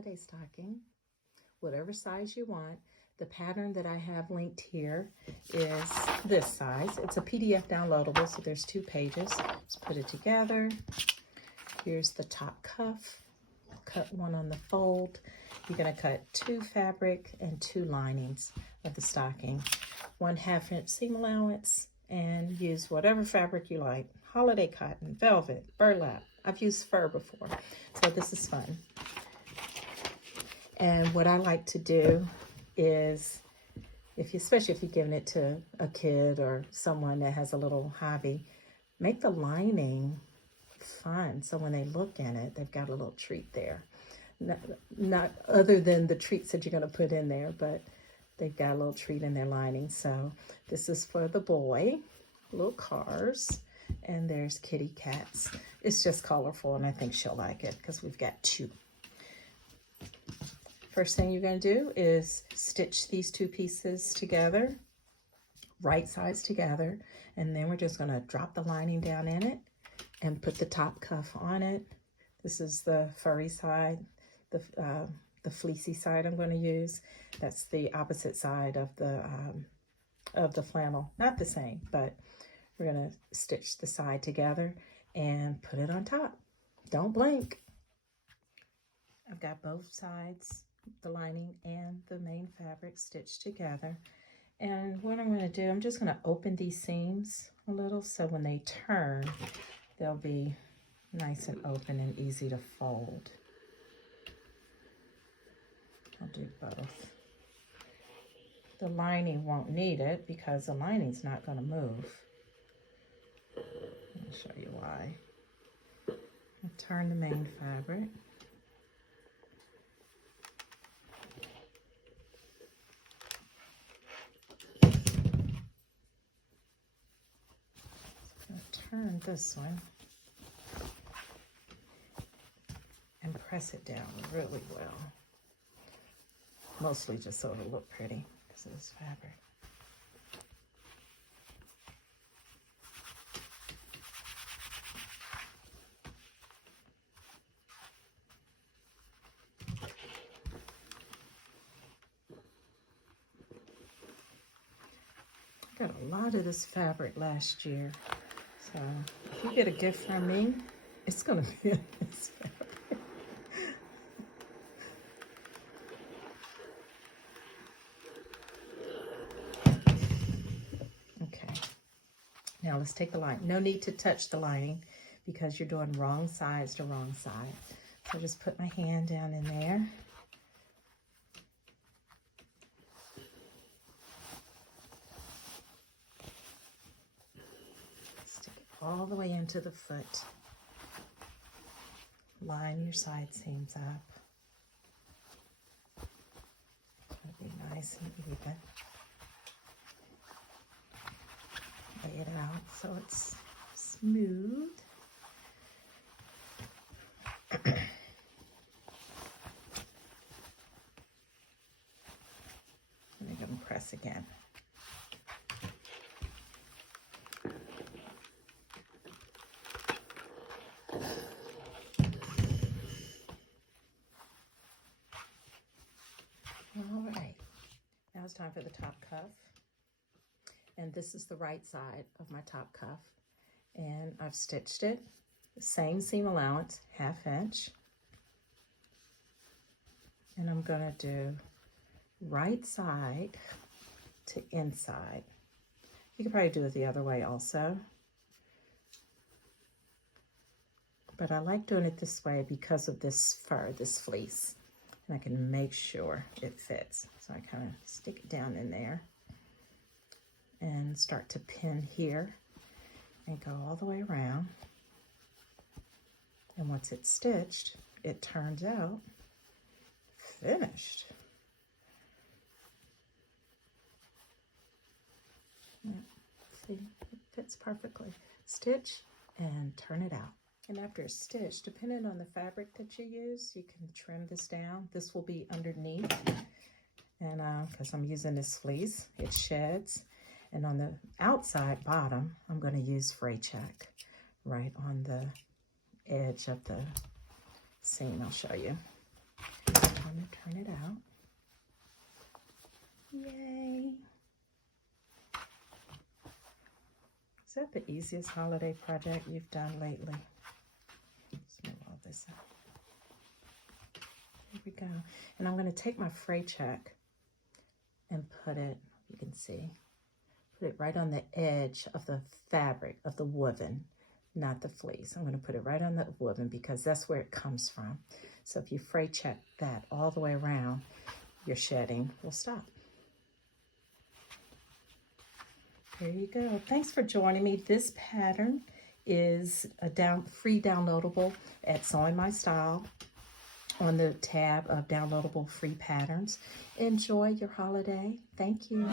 holiday stocking, whatever size you want. The pattern that I have linked here is this size. It's a PDF downloadable, so there's 2 pages. Let's put it together. Here's the top cuff. Cut one on the fold. You're going to cut 2 fabric and 2 linings of the stocking. 1/2 inch seam allowance, and use whatever fabric you like. Holiday cotton, velvet, burlap. I've used fur before, so this is fun. And what I like to do is, especially if you're giving it to a kid or someone that has a little hobby, make the lining fun. So when they look in it, they've got a little treat there. Not other than the treats that you're going to put in there, but they've got a little treat in their lining. So this is for the boy, little cars, and there's kitty cats. It's just colorful, and I think she'll like it because we've got 2. First thing you're going to do is stitch these 2 pieces together, right sides together, and then we're just going to drop the lining down in it and put the top cuff on it. This is the furry side, the fleecy side I'm going to use. That's the opposite side of the flannel. Not the same, but we're going to stitch the side together and put it on top. Don't blink. I've got both sides, the lining and the main fabric, stitched together. And what I'm going to do, I'm just going to open these seams a little so when they turn, they'll be nice and open and easy to fold. I'll do both. The lining won't need it because the lining's not going to move. I'll show you why. I'll turn the main fabric. Turn this one and press it down really well. Mostly just so it'll look pretty because of this fabric. I got a lot of this fabric last year. So if you get a gift from me, it's going to be in this fabric. Okay. Now let's take the line. No need to touch the lining because you're doing wrong sides to wrong side. So just put my hand down in there. All the way into the foot. Line your side seams up. It'll be nice and even. Lay it out so it's smooth. And then go and press again. All right, now it's time for the top cuff. And this is the right side of my top cuff. And I've stitched it, same seam allowance, 1/2 inch. And I'm gonna do right side to inside. You could probably do it the other way also. But I like doing it this way because of this fur, this fleece. And I can make sure it fits. So I kind of stick it down in there and start to pin here and go all the way around. And once it's stitched, it turns out finished. Yeah, see, it fits perfectly. Stitch and turn it out. And after it's stitched, depending on the fabric that you use, you can trim this down. This will be underneath, and because I'm using this fleece, it sheds. And on the outside bottom, I'm going to use fray check right on the edge of the seam. I'll show you. going to turn it out. Yay. Is that the easiest holiday project you've done lately? Let's move all this out. There we go. And I'm going to take my fray check and put it, you can see, put it right on the edge of the fabric of the woven, not the fleece. I'm going to put it right on the woven because that's where it comes from. So if you fray check that all the way around, your shedding will stop. There you go. Thanks for joining me. This pattern is a free downloadable at Sewing My Style on the tab of downloadable free patterns. Enjoy your holiday. Thank you.